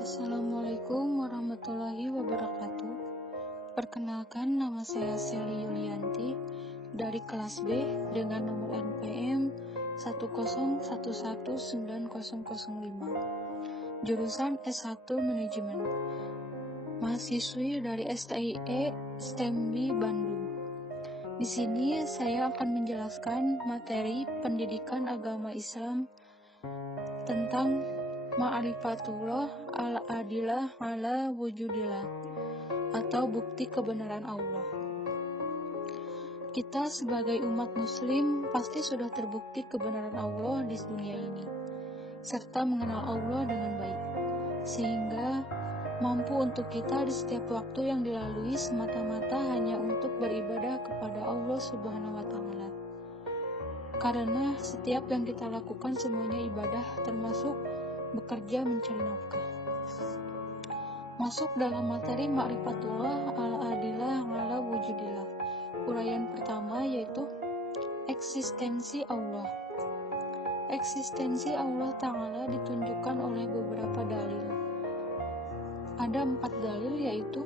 Assalamualaikum warahmatullahi wabarakatuh. Perkenalkan, nama saya Seli Yulianti dari kelas B dengan nomor NPM 1011905, jurusan S1 Manajemen, mahasiswi dari STIE STEMBI Bandung. Di sini saya akan menjelaskan materi pendidikan agama Islam tentang Ma'rifatullah al-adilah ala wujudillah, atau bukti kebenaran Allah. Kita sebagai umat muslim pasti sudah terbukti kebenaran Allah di dunia ini, serta mengenal Allah dengan baik, sehingga mampu untuk kita di setiap waktu yang dilalui semata-mata hanya untuk beribadah kepada Allah Subhanahu wa Ta'ala. Karena setiap yang kita lakukan semuanya ibadah, termasuk bekerja mencari nafkah. Masuk dalam materi Ma'rifatullah al-adilah ala wujudillah. Uraian pertama yaitu eksistensi Allah. Eksistensi Allah Ta'ala ditunjukkan oleh beberapa dalil. Ada 4 dalil, yaitu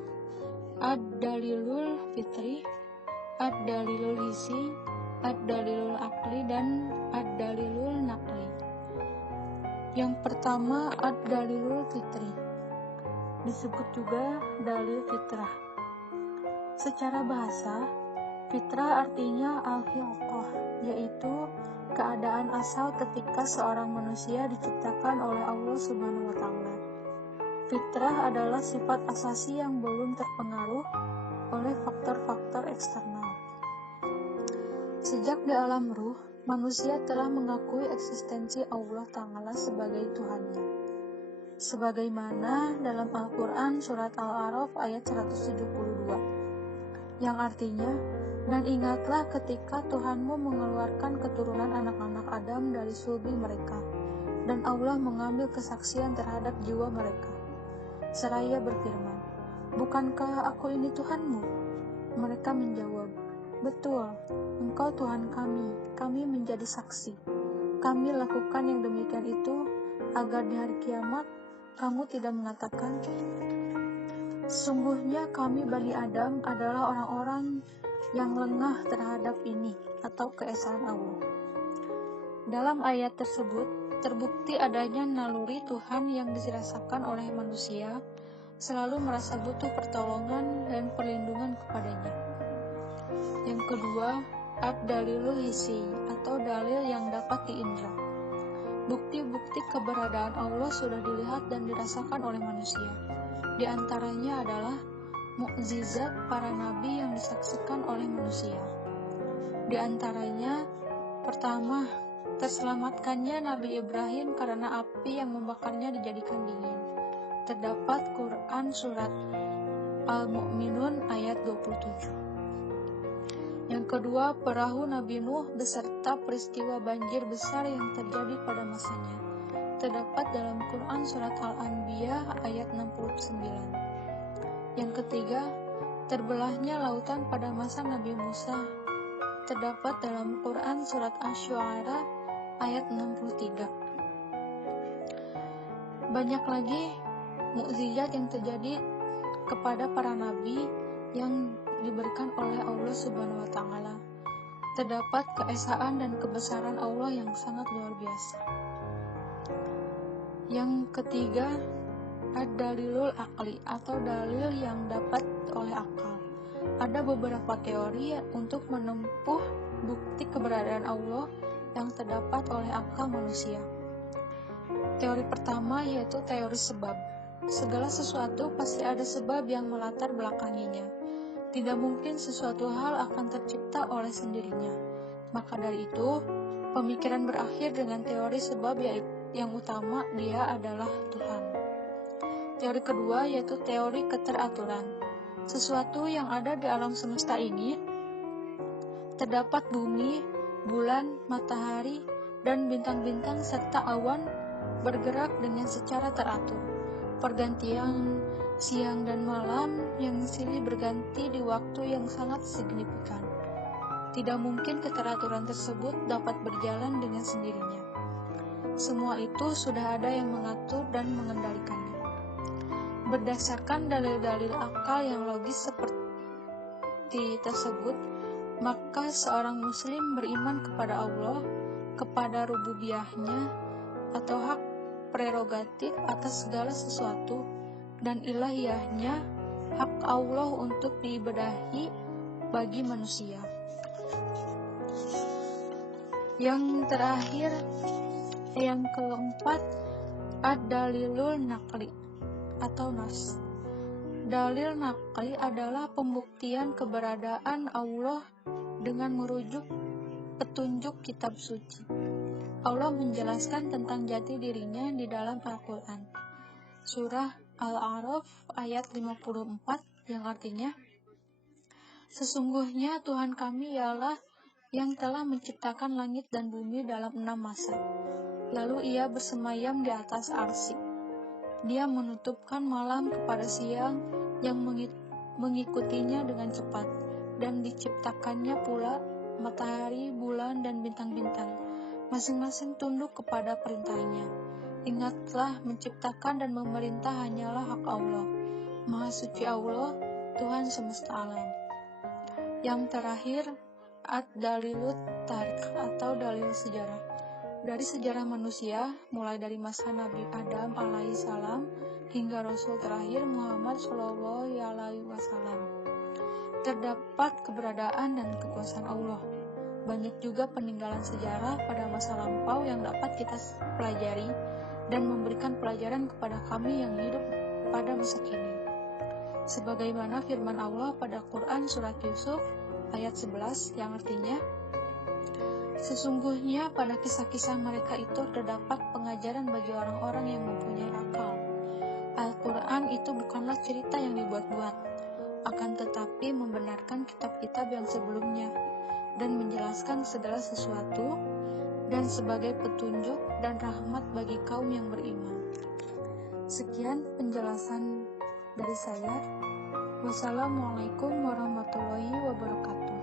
ad-dalilul fitri, ad-dalilul hisi, ad-dalilul akli, dan ad-dalilul naqli. Yang pertama, ad-dalilul fitri, disebut juga dalil fitrah. Secara bahasa, fitrah artinya al-khilqah, yaitu keadaan asal ketika seorang manusia diciptakan oleh Allah Subhanahu wa Ta'ala. Fitrah adalah sifat asasi yang belum terpengaruh oleh faktor-faktor eksternal. Sejak di alam ruh, manusia telah mengakui eksistensi Allah Ta'ala sebagai Tuhannya. Sebagaimana dalam Al-Quran surat Al-A'raf ayat 172, yang artinya, dan ingatlah ketika Tuhanmu mengeluarkan keturunan anak-anak Adam dari sulbi mereka, dan Allah mengambil kesaksian terhadap jiwa mereka. Seraya berfirman, bukankah aku ini Tuhanmu? Mereka menjawab, betul, Engkau Tuhan kami menjadi saksi. Kami lakukan yang demikian itu agar di hari kiamat kamu tidak mengatakan, sungguhnya kami Bani Adam adalah orang-orang yang lengah terhadap ini atau keesaan Allah. Dalam ayat tersebut terbukti adanya naluri Tuhan yang dirasakan oleh manusia, selalu merasa butuh pertolongan dan perlindungan kepadanya. Yang kedua, ad-dalilul hisi, atau dalil yang dapat diindra. Bukti-bukti keberadaan Allah sudah dilihat dan dirasakan oleh manusia. Di antaranya adalah mukjizat para nabi yang disaksikan oleh manusia. Di antaranya, pertama, terselamatkannya Nabi Ibrahim karena api yang membakarnya dijadikan dingin. Terdapat Quran surat Al-Mu'minun ayat 27. Yang kedua, perahu Nabi Nuh beserta peristiwa banjir besar yang terjadi pada masanya. Terdapat dalam Quran surat Al-Anbiya ayat 69. Yang ketiga, terbelahnya lautan pada masa Nabi Musa. Terdapat dalam Quran surat Asy-Syu'ara ayat 63. Banyak lagi mukjizat yang terjadi kepada para nabi yang diberikan oleh Allah Subhanahu wa Ta'ala. Terdapat keesaan dan kebesaran Allah yang sangat luar biasa. Yang ketiga, ad-dalilul akli, atau dalil yang dapat oleh akal. Ada beberapa teori untuk menempuh bukti keberadaan Allah yang terdapat oleh akal manusia. Teori pertama yaitu teori sebab. Segala sesuatu pasti ada sebab yang melatar belakanginya. Tidak mungkin sesuatu hal akan tercipta oleh sendirinya. Maka dari itu, pemikiran berakhir dengan teori sebab yang utama dia adalah Tuhan. Teori kedua yaitu teori keteraturan. Sesuatu yang ada di alam semesta ini, terdapat bumi, bulan, matahari, dan bintang-bintang serta awan bergerak dengan secara teratur. Pergantian siang dan malam yang silih berganti di waktu yang sangat signifikan. Tidak mungkin keteraturan tersebut dapat berjalan dengan sendirinya. Semua itu sudah ada yang mengatur dan mengendalikannya. Berdasarkan dalil-dalil akal yang logis seperti tersebut, maka seorang muslim beriman kepada Allah, kepada rububiyahnya atau hak prerogatif atas segala sesuatu, dan ilahiyahnya, hak Allah untuk diibadahi bagi manusia. Yang terakhir, yang keempat, ad-dalilul naqli atau nas. Dalil naqli adalah pembuktian keberadaan Allah dengan merujuk petunjuk kitab suci. Allah menjelaskan tentang jati dirinya di dalam Al-Quran. Surah Al-A'raf ayat 54 yang artinya, sesungguhnya Tuhan kami ialah yang telah menciptakan langit dan bumi dalam 6 masa. Lalu ia bersemayam di atas arsy. Dia menutupkan malam kepada siang yang mengikutinya dengan cepat, dan diciptakannya pula matahari, bulan, dan bintang-bintang, masing-masing tunduk kepada perintahnya. Ingatlah, menciptakan dan memerintah hanyalah hak Allah. Maha suci Allah, Tuhan semesta alam. Yang terakhir, ad-dalilut tarik atau dalil sejarah. Dari sejarah manusia, mulai dari masa Nabi Adam alaihissalam hingga Rasul terakhir Muhammad Shallallahu alaihi wasallam, terdapat keberadaan dan kekuasaan Allah. Banyak juga peninggalan sejarah pada masa lampau yang dapat kita pelajari dan memberikan pelajaran kepada kami yang hidup pada masa kini. Sebagaimana firman Allah pada Quran Surat Yusuf ayat 11 yang artinya, sesungguhnya pada kisah-kisah mereka itu terdapat pengajaran bagi orang-orang yang mempunyai akal. Al-Quran itu bukanlah cerita yang dibuat-buat, akan tetapi membenarkan kitab-kitab yang sebelumnya dan menjelaskan segala sesuatu dan sebagai petunjuk dan rahmat bagi kaum yang beriman. Sekian penjelasan dari saya. Wassalamualaikum warahmatullahi wabarakatuh.